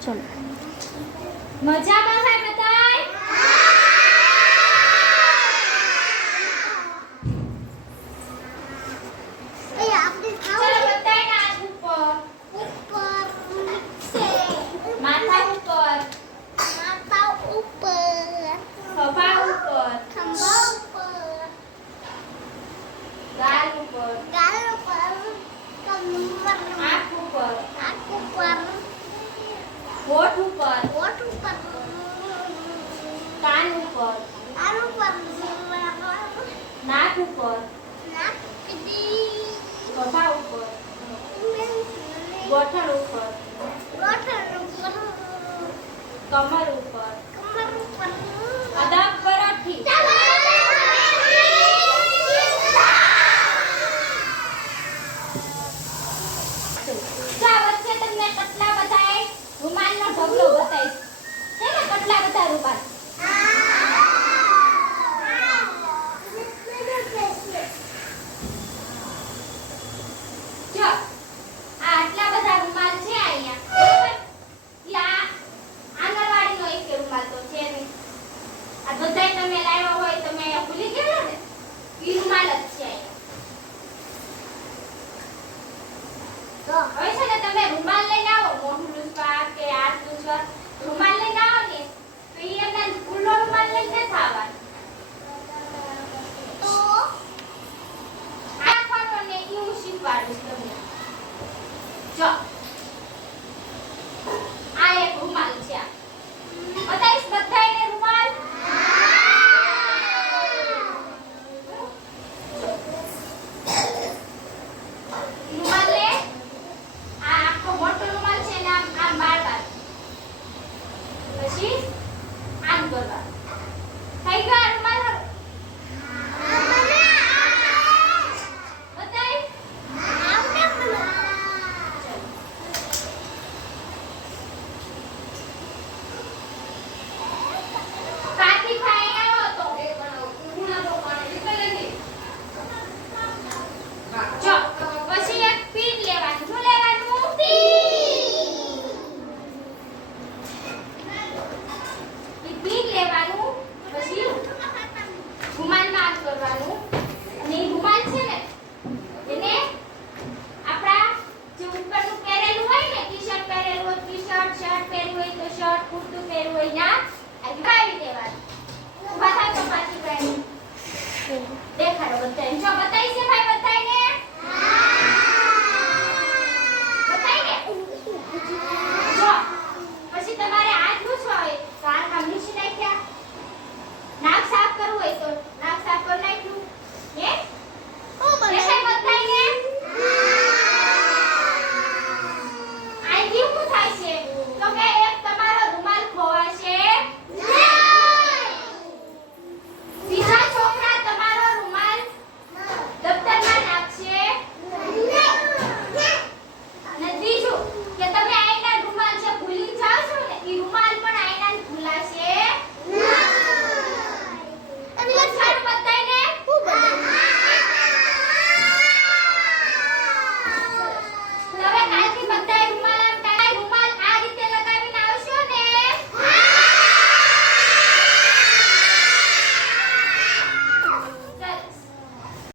ચલો મજામાં હે બધાય ચલો બધાય હાથ ઉપર માથા ઉપર ખભા ઉપર ગાલ ઉપર આંખ ઉપર હોઠ ઉપર કાન ઉપર. નાક ઉપર. ગોઠણ ઉપર. ગોઠણ ઉપર. કમર ઉપર. તમે રૂમાલ લઈને આવો. મોઢું લૂછવા કે હાથ લૂછવા રૂમાલ લઈને આવો ને તો એ એમને ખુલ્લો રૂમાલ લઈને નથી આવવાનો. રાખવાનો ને ઈ હું શીખવાડું છું તમને. જો.